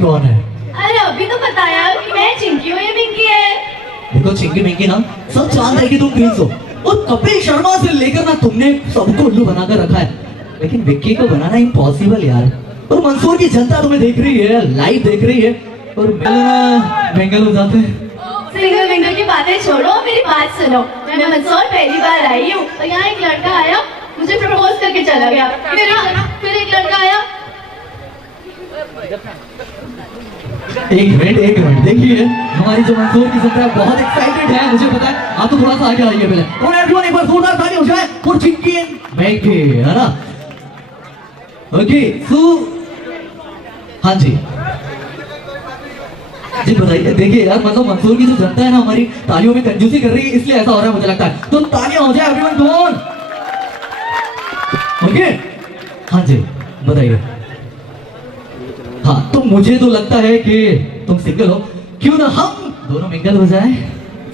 कौन है? अरे अभी तो बताया कि मैं चिंकी हूँ, ये पिंकी है। देखो चिंकी मिंकी ना सब चांद है कि तुम प्रिंस हो, और कपिल शर्मा से लेकर ना तुमने सबको उल्लू बनाकर रखा है, लेकिन विक्की को बनाना इम्पॉसिबल यार। और मंसूर की जनता तुम्हें देख रही है, लाइव देख रही है, और बेंगलुरु जाते हैं। सिंगल विंगल की बातें छोड़ो, मेरी बात सुनो। मैं मंदसौर पहली बार आई हूँ और यहाँ एक लड़का आया, मुझे प्रपोज करके चला गया। फिर एक लड़का आया। एक मिनट देखिए, हमारी जो मंसूर की जनता बहुत एक्साइटेड है, मुझे पता है। आप तो थोड़ा सा आगे आइए पहले, और एवरीवन एक बार जोरदार ताली हो जाए फॉर चिंकी एंड मैगी, है ना? ओके सो हाँ जी बताइए। देखिए यार, मतलब मंसूर की जो जनता है ना हमारी तालियों में कंजूसी कर रही है, इसलिए ऐसा हो रहा है मुझे लगता है। तो तालियां हो जाए एवरीवन, कौन? ओके हाँ जी बताइए। हाँ तो मुझे तो लगता है कि तुम सिंगल हो, क्यों ना हम दोनों मिंगल हो जाएं?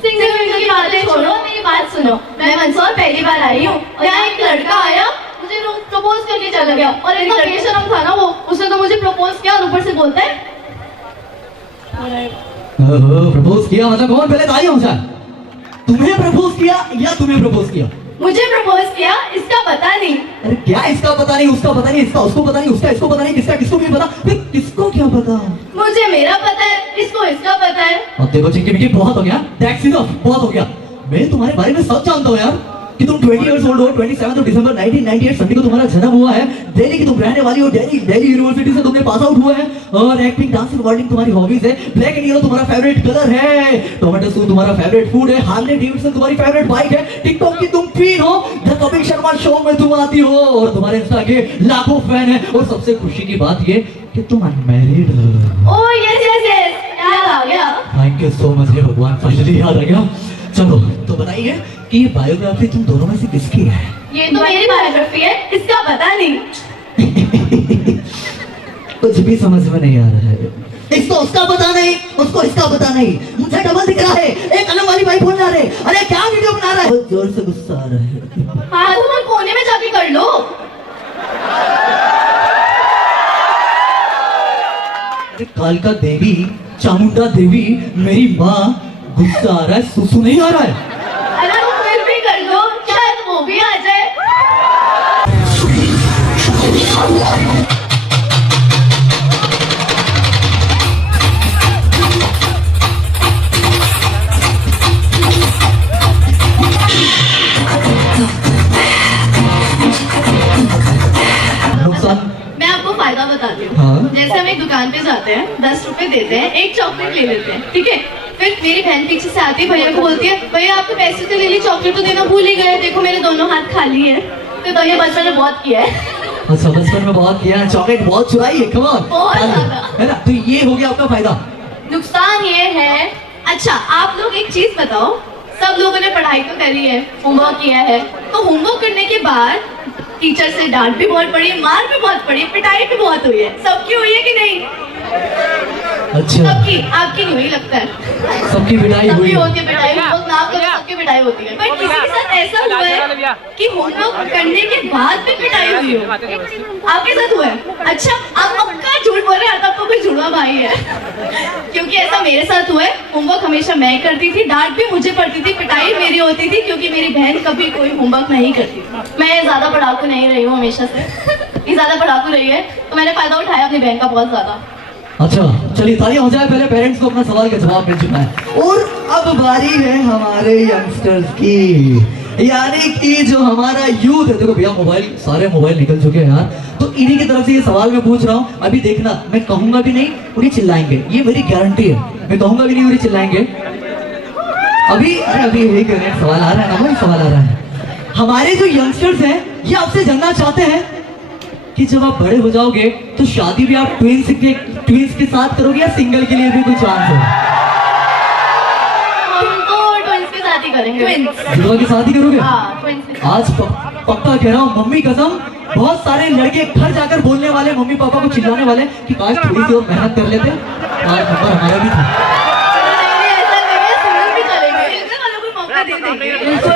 सिंगल विंगल की बातें छोड़ो, मेरी बात सुनो। मैं मंदसौर पहली बार आई हूँ और यहाँ एक लड़का आया, मुझे प्रपोज करके चला गया। और इतना बेशरम था ना वो, उसने तो मुझे प्रपोज किया और ऊपर से बोलता है प्रपोज किया मतलब कौन? पहले ताली हो जाए। तुम्हें प्रपोज किया या तुम्हें प्रपोज किया? मुझे प्रपोज किया, इसका पता नहीं। अरे क्या इसका पता नहीं, उसका पता नहीं, इसका उसको पता नहीं, उसका इसको पता नहीं, किसका किसको भी पता, फिर किसको क्या पता? मुझे मेरा पता है, इसको इसका पता है। अब देखो चिंकी मिंकी, बहुत हो गया, दैट्स इनफ, बहुत हो गया। मैं तुम्हारे बारे में सब जानता हूँ यार, कि तुम 20 इयर्स ओल्ड हो। 27 दिसंबर 1998 संडे को तुम्हारा जन्म हुआ है। दिल्ली की तुम रहने वाली हो, दिल्ली यूनिवर्सिटी से तुमने पास आउट हुआ है, और एक्टिंग, डांसिंग, मॉडलिंग तुम्हारी हॉबीज है। ब्लैक एंड येलो तुम्हारा फेवरेट कलर है, टोमेटो सूप तुम्हारा फेवरेट फूड है, हार्ले डेविडसन तुम्हारी फेवरेट बाइक है, टिकटॉक की तुम क्वीन हो, द कपिल शर्मा शो में तुम आती हो, और तुम्हारे इंस्टा के लाखों फैन है। और सबसे खुशी की बात ये कि तुम अनमैरिड हो। ओह यस यस यस, याद आ गया। थैंक यू सो मच, हे भगवान, फाइनली याद आ गया। चलो तो बताइए कि ये बायोग्राफी तुम दोनों में से किसकी है? ये तो मेरी बायोग्राफी है, इसका पता नहीं। कुछ भी समझ में नहीं आ रहा है। इसको उसका पता नहीं, उसको इसका पता नहीं, मुझे डबल दिख रहा है। एक अलग वाली भाई बोल रहा है, अरे क्या वीडियो बना रहा है? बहुत जोर से गुस्सा आ रहा है। हाँ तुम कोने में जाके कर लो। कालका देवी, चामुंडा देवी, मेरी माँ, गुस्सा आ रहा है, सुसु नहीं आ रहा है। अरे तुम फिर भी कर लो, शायद वो भी आ जाए। नुकसान मैं आपको फायदा बताती हूँ। हाँ? जैसे हम एक दुकान पे जाते हैं, 10 रुपए देते हैं, एक चॉकलेट ले लेते हैं, ठीक है? फिर मेरी बहन पीछे से आती है, भैया को बोलती है, भैया आपके पैसे तो ले ली, चॉकलेट तो देना भूल ही गए, देखो मेरे दोनों हाथ खाली है। तो ये बचपन में बहुत किया है। अच्छा, बचपन में बहुत किया है, चॉकलेट बहुत चुराई है, कम ऑन, बहुत ज्यादा। है ना? तो ये हो गया आपका फायदा। नुकसान ये है, अच्छा आप लोग एक चीज बताओ, सब लोगों ने पढ़ाई तो करी है, होमवर्क किया है, तो होमवर्क करने के बाद टीचर से डांट भी बहुत पड़ी, मार भी बहुत पड़ी, पिटाई भी बहुत हुई है, सबकी हुई है कि नहीं? अच्छा, सबकी, आपकी नहीं हुई लगता है। सबकी पिटाई हुई सबकी है। होती है पिटाई, होमवर्क ना करो सबकी पिटाई होती है। पर किसी के साथ ऐसा हुआ है कि होमवर्क करने के बाद भी पिटाई हुई हो? आपके साथ हुआ है? अच्छा आप पक्का झूठ बोल रहे हैं, आपका कोई जुड़वा भाई है। क्योंकि ऐसा मेरे साथ हुआ है, होमवर्क हमेशा मैं करती थी, डांट भी मुझे पड़ती थी, पिटाई मेरी होती थी, क्योंकि मेरी बहन कभी कोई होमवर्क नहीं करती। मैं ज्यादा पढ़ाकू नहीं रही हूँ हमेशा से, ये ज्यादा पढ़ाकू रही है, तो मैंने फायदा उठाया अपनी बहन का बहुत ज्यादा। अच्छा चलिए तालियां हो जाए, पहले पेरेंट्स को अपना सवाल का जवाब मिल चुका है, और अब बारी है हमारे यंगस्टर्स की, यानी कि जो हमारा यूथ है। देखो भैया, मोबाइल, सारे मोबाइल निकल चुके हैं यार, तो इन्हीं की तरफ से ये सवाल मैं पूछ रहा हूँ। अभी देखना, मैं कहूंगा भी नहीं, उन्हें चिल्लाएंगे, ये मेरी गारंटी है। मैं कहूंगा भी नहीं, उन्हें चिल्लाएंगे। अभी एक मिनट, सवाल आ रहा है ना भाई, सवाल आ रहा है। हमारे जो यंगस्टर्स हैं, ये आपसे जानना चाहते हैं कि जब आप बड़े हो जाओगे तो शादी भी आप ट्विंस के साथ करोगे या सिंगल के लिए भी कोई चांस है? हम तो ट्विंस के साथ ही करेंगे। जुड़वा के साथ ही करोगे? हाँ, ट्विंस के साथ। आज पक्का कह रहा हूँ, मम्मी कसम, बहुत सारे लड़के घर जाकर बोलने वाले, मम्मी पापा को चिल्लाने वाले कि काश थोड़ी सी और मेहनत कर लेते, आज नंबर हमारा भी था।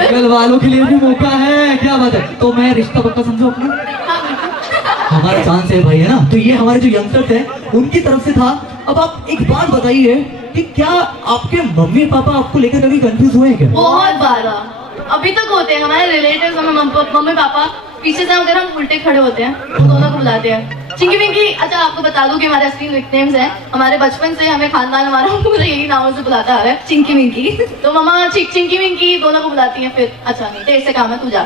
सिंगल वालों के लिए भी मौका है, क्या बात है? तो मैं रिश्ता पक्का समझो अपना, हमारा चांस है भाई, है ना? तो ये हमारे जो यंगस्टर्स हैं उनकी तरफ से था। अब आप एक बात बताइए कि क्या आपके मम्मी पापा आपको लेकर कभी कंफ्यूज हुए हैं क्या? बहुत बार अभी तक होते हैं हमारे रिलेटिव्स, हमारे मम्मी पापा पीछे से अगर हम उल्टे खड़े होते हैं तो दोनों को बुलाते हैं चिंकी विंकी। अच्छा आपको बता दूं कि हमारे असली निकनेम्स हैं, हमारे बचपन से हमें खानदान हमारा पूरा यही नामों से बुलाता आ रहा है, चिंकी विंकी। तो मम्मा चिंकी विंकी दोनों को बुलाती हैं। फिर अच्छा नहीं तेरे से काम है तू जा।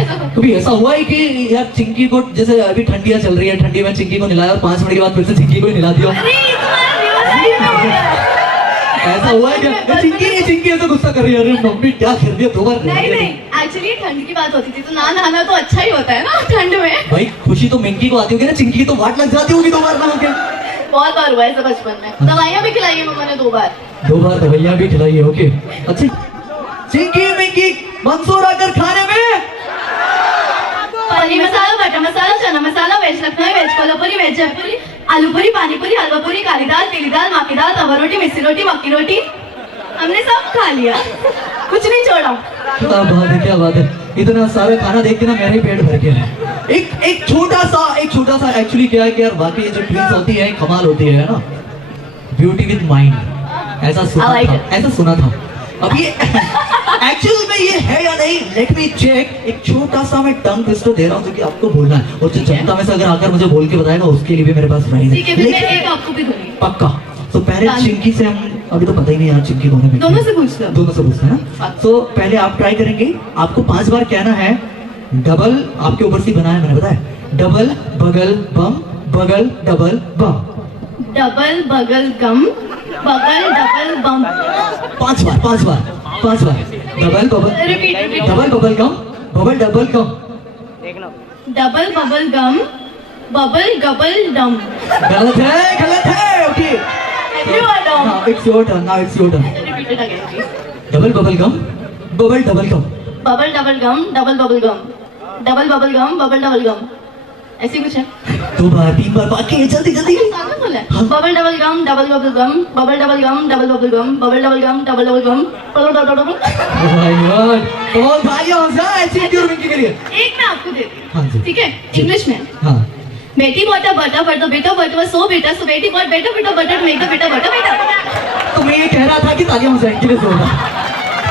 ऐसा कभी ऐसा हुआ है कि यार चिंकी को, जैसे अभी ठंडियां चल रही है, ठंडी में चिंकी को नहलाया और 5 मिनट के बाद फिर से चिंकी को ही नहला दिया, अरे ये तुम्हारा रिवर्स में हो गया। ऐसा हुआ है क्या? चिंकी ऐसे गुस्सा कर रही है, अरे मम्मी क्या कर दिया 2 बार? नहीं एक्चुअली ठंड की बात होती थी तो नहाना तो अच्छा ही होता है ना ठंड में। भाई खुशी तो मिंकी को आती होगी ना, चिंकी की तो वाट लग जाती होगी 2 बार ना होके। बहुत बार हुआ है बचपन में, दवाइयाँ भी खिलाई है मम्मा ने 2 बार। 2 बार दवाइयाँ भी खिलाई है, ओके। अच्छा चिंकी मिंकी मंसूर आकर खाने में paneer masala, butter masala, chana masala, veg Lucknow, veg Kolhapuri, veg Jaipuri, aloo puri, पानी पूरी, हलवा पूरी, काली दाल, पीली दाल, माकी दाल, तवा रोटी, मिस्सी रोटी, मक्की रोटी, हमने सब खा लिया, कुछ नहीं छोड़ा। क्या बात है, क्या बात है। इतना सारा खाना देख के ना मेरा ही पेट भर गया है। एक छोटा सा एक्चुअली क्या है कि यार वाकई ये जो ट्विंस होती है कमाल होती है ना, ब्यूटी विद माइंड, ऐसा सुना था। अब ये एक्चुअली में ये है या नहीं, लेट मी चेक। एक छोटा सा मैं टंग ट्विस्टर दे रहा हूँ जो कि आपको बोलना है, और जो जनता में से अगर आकर मुझे बोल के बताएगा उसके लिए भी मेरे पास प्राइज ठीक है, फिर मैं एक आपको भी दूंगी पक्का। तो पहले चिंकी से हम, अभी तो पता ही नहीं यार चिंकी कौन है, दोनों से पूछ लो। दोनों से पूछते हैं ना। तो पहले आप ट्राई करेंगे, आपको 5 बार कहना है डबल, आपके ऊपर से बना है मैंने बताया, डबल बगल बम, बगल डबल बम, double bubble gum, bubble double bum. 5 बार double bubble, repeat double bubble gum, bubble double gum, double bubble gum, bubble double dumb. गलत है, okay. Everyone dumb. Now it's your turn. Repeat it again, please. Double bubble gum, bubble double gum. Bubble double gum, double bubble gum, double bubble gum, bubble double gum. ऐसे कुछ है? 2 बार 3 बार बाकी है, जल्दी सारा बोला है। Bubble double gum, double bubble gum, bubble double gum, double bubble gum, bubble double gum, double double gum, bubble double double. Oh my God! कौन भाई हो जा ऐसी क्यों मिंकी के लिए? एक मैं आपको देती हूँ। हाँ जी। ठीक है, इंग्लिश में। हाँ। बेटी बॉटा बटा बट द बेटा but was so bitter, so बेटी बॉट बेटा बेटा बटर make the बेटा बटा बेटा। तो मैं ये कह रहा था कि तालियां हो जाएंगी रे जोरदार।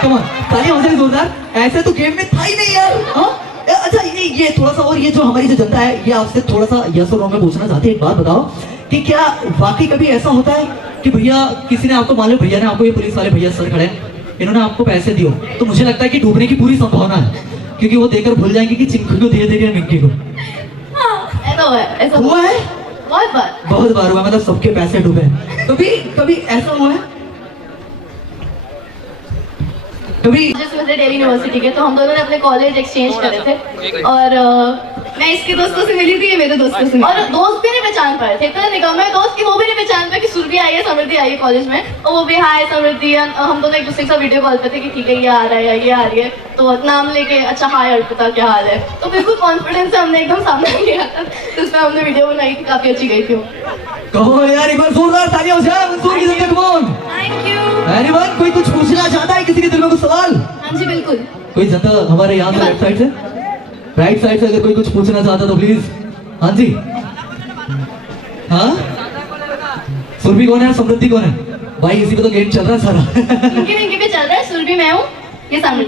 कम ऑन, तालियां हो जाएंगी जोरदार। ऐसे तो गेम में था ही नहीं यार। हाँ? अच्छा ये थोड़ा सा, और ये जो हमारी जो जनता है ये आपसे थोड़ा सा यस और नो में पूछना चाहती है। एक बात बताओ कि क्या वाकई कभी ऐसा होता है कि भैया किसी ने आपको, मान लो भैया ने आपको, ये पुलिस वाले भैया सर खड़े हैं, इन्होंने आपको पैसे दिए, तो मुझे लगता है कि डूबने की पूरी संभावना है, क्योंकि वो देकर भूल जाएंगे कि चिंकी को दे देगा मिंकी को। ऐसा हुआ है, ऐसा हुआ है, बहुत बार हुआ, मतलब सबके पैसे डूबे। कभी ऐसा हुआ है? कभी जैसे मुझे दिल्ली यूनिवर्सिटी के, तो हम दोनों ने अपने कॉलेज एक्सचेंज करे थे, और मैं इसके दोस्तों से मिली थी, ये मेरे दोस्तों से, और दोस्त भी नहीं पहचान पाए थे, इतना निकम्मे दोस्त कि वो भी नहीं पहचान पाए कि सुरभि आई है, समृद्धि आई है कॉलेज में, और वो भी हाय समृद्धि, हम दोनों एक दूसरे के साथ वीडियो कॉल पे थे कि ठीक है ये आ रहा है, ये आ रही है, तो नाम लेके अच्छा हाय अर्पिता क्या हाल है, तो बिल्कुल कॉन्फिडेंस से हमने एकदम सामने किया था, तो उसमें हमने वीडियो बनाई थी, काफी अच्छी गई थी वो। कहो यार एक बार जोरदार तालियां हो जाए मंसूर की जिंदगी कौन? Thank you. एनीवन, कोई कुछ पूछना चाहता है, किसी के दिल में कुछ सवाल? हाँ जी बिल्कुल। कोई जनता हमारे यहाँ से राइट साइड से अगर कोई कुछ पूछना चाहता तो प्लीज। हाँ जी, हाँ सुरभि कौन है, समृद्धि कौन है? भाई इसी पे तो गेम चल रहा है सारा। इनके भी चल रहा है, सुरभि मैं हूँ, ये समृद्धि।